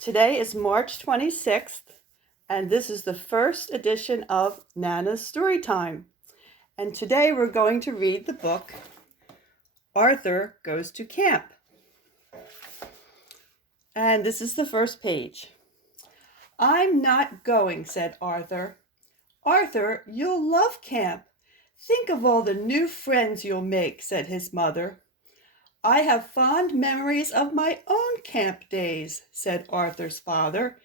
Today is March 26th, and this is the first edition of Nana's Storytime. And today we're going to read the book, Arthur Goes to Camp. And this is the first page. "I'm not going," said Arthur. "Arthur, you'll love camp. Think of all the new friends you'll make," said his mother. "I have fond memories of my own camp days," said Arthur's father.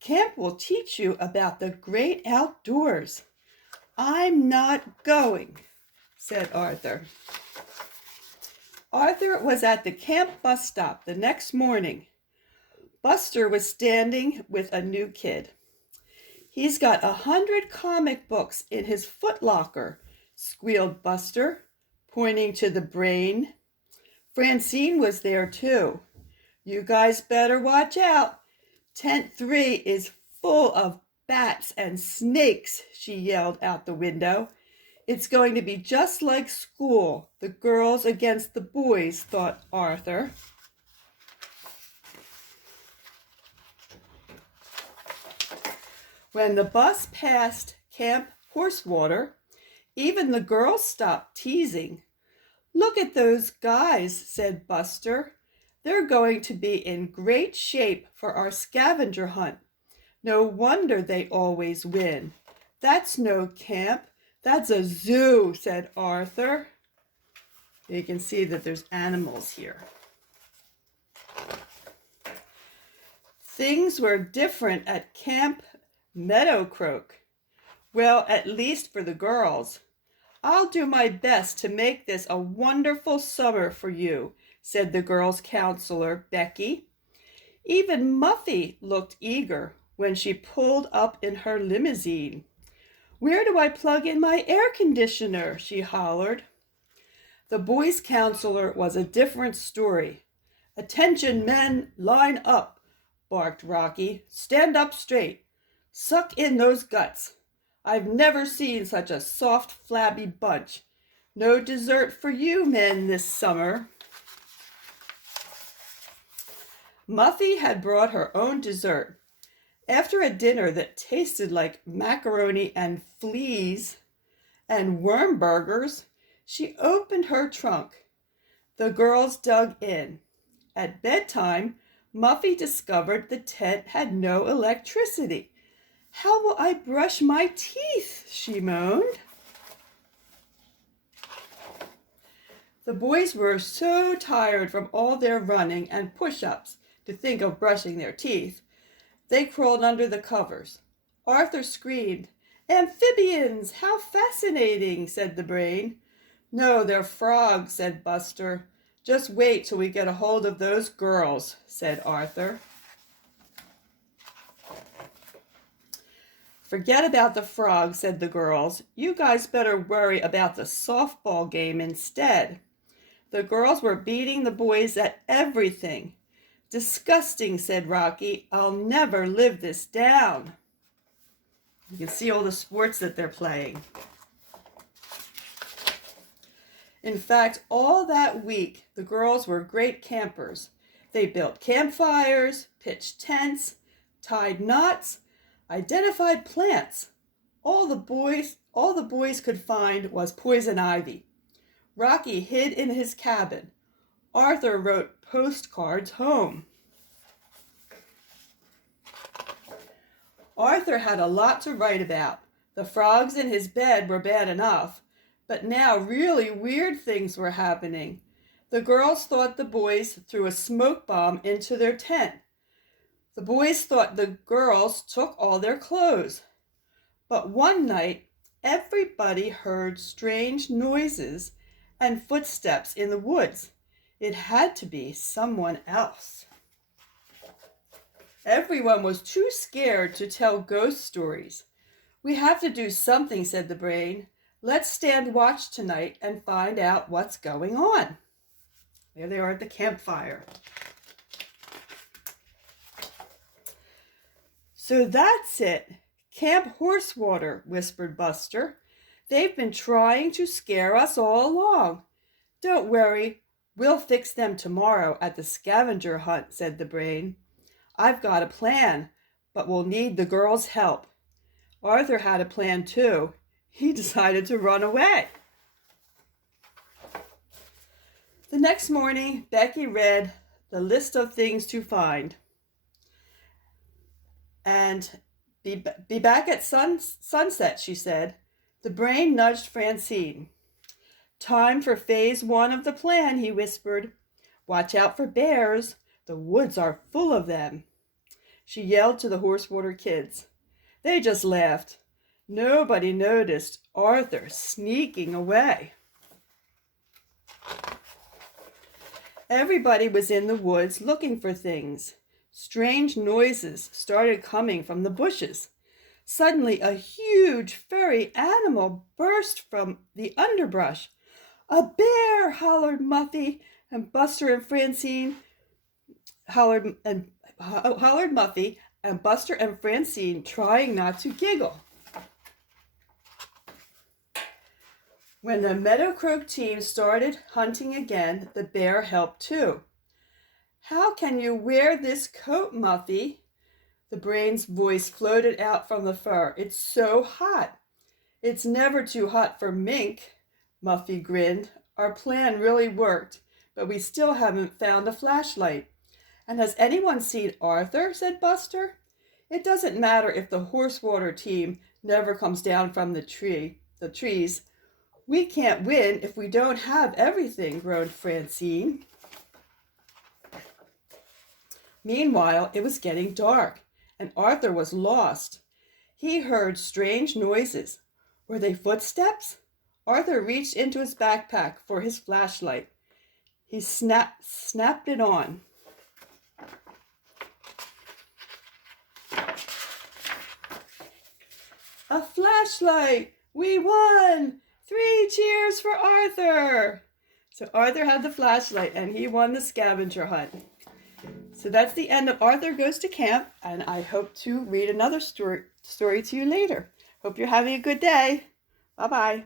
"Camp will teach you about the great outdoors." "I'm not going," said Arthur. Arthur was at the camp bus stop the next morning. Buster was standing with a new kid. "He's got 100 comic books in his footlocker," squealed Buster, pointing to the brain. Francine was there too. "You guys better watch out. Tent 3 is full of bats and snakes," she yelled out the window. "It's going to be just like school, the girls against the boys," thought Arthur. When the bus passed Camp Horsewater, even the girls stopped teasing. "Look at those guys," said Buster. "They're going to be in great shape for our scavenger hunt. No wonder they always win." "That's no camp, that's a zoo," said Arthur. You can see that there's animals here. Things were different at Camp Meadowcroak. Well, at least for the girls. "I'll do my best to make this a wonderful summer for you," said the girls' counselor, Becky. Even Muffy looked eager when she pulled up in her limousine. "Where do I plug in my air conditioner?" she hollered. The boys' counselor was a different story. "Attention, men, line up," barked Rocky. "Stand up straight. Suck in those guts. I've never seen such a soft, flabby bunch. No dessert for you men this summer." Muffy had brought her own dessert. After a dinner that tasted like macaroni and fleas and worm burgers, she opened her trunk. The girls dug in. At bedtime, Muffy discovered the tent had no electricity. "How will I brush my teeth?" she moaned. The boys were so tired from all their running and push-ups to think of brushing their teeth. They crawled under the covers. Arthur screamed. "Amphibians! How fascinating!" said the brain. "No, they're frogs," said Buster. "Just wait till we get a hold of those girls," said Arthur. "Forget about the frogs," said the girls. "You guys better worry about the softball game instead." The girls were beating the boys at everything. "Disgusting," said Rocky. "I'll never live this down." You can see all the sports that they're playing. In fact, all that week, the girls were great campers. They built campfires, pitched tents, tied knots, identified plants. All the boys could find was poison ivy. Rocky hid in his cabin. Arthur wrote postcards home. Arthur had a lot to write about. The frogs in his bed were bad enough, but now really weird things were happening. The girls thought the boys threw a smoke bomb into their tent. The boys thought the girls took all their clothes. But one night, everybody heard strange noises and footsteps in the woods. It had to be someone else. Everyone was too scared to tell ghost stories. "We have to do something," said the brain. "Let's stand watch tonight and find out what's going on." There they are at the campfire. "So that's it. Camp Horsewater," whispered Buster. "They've been trying to scare us all along." "Don't worry, we'll fix them tomorrow at the scavenger hunt," said the brain. I've got a plan, but we'll need the girls' help. Arthur had a plan too. He decided to run away. The next morning, Becky read the list of things to find. And be back at sunset, she said. The brain nudged Francine. Time for phase 1 of the plan, he whispered. Watch out for bears. The woods are full of them. She yelled to the Horsewater kids. They just laughed. Nobody noticed Arthur sneaking away. Everybody was in the woods looking for things. Strange noises started coming from the bushes. Suddenly, a huge furry animal burst from the underbrush. A bear, hollered Muffy, and Buster and Francine hollered Muffy, and Buster and Francine trying not to giggle. When the Meadow Croak team started hunting again, the bear helped too. How can you wear this coat, Muffy? The brain's voice floated out from the fur. It's so hot. It's never too hot for Mink, Muffy grinned. Our plan really worked, but we still haven't found a flashlight. And has anyone seen Arthur? Said Buster. It doesn't matter if the Horsewater team never comes down from the trees. We can't win if we don't have everything, groaned Francine. Meanwhile, it was getting dark, and Arthur was lost. He heard strange noises. Were they footsteps? Arthur reached into his backpack for his flashlight. He snapped it on. A flashlight! We won! 3 cheers for Arthur! So Arthur had the flashlight and he won the scavenger hunt. So that's the end of Arthur Goes to Camp, and I hope to read another story to you later. Hope you're having a good day. Bye-bye.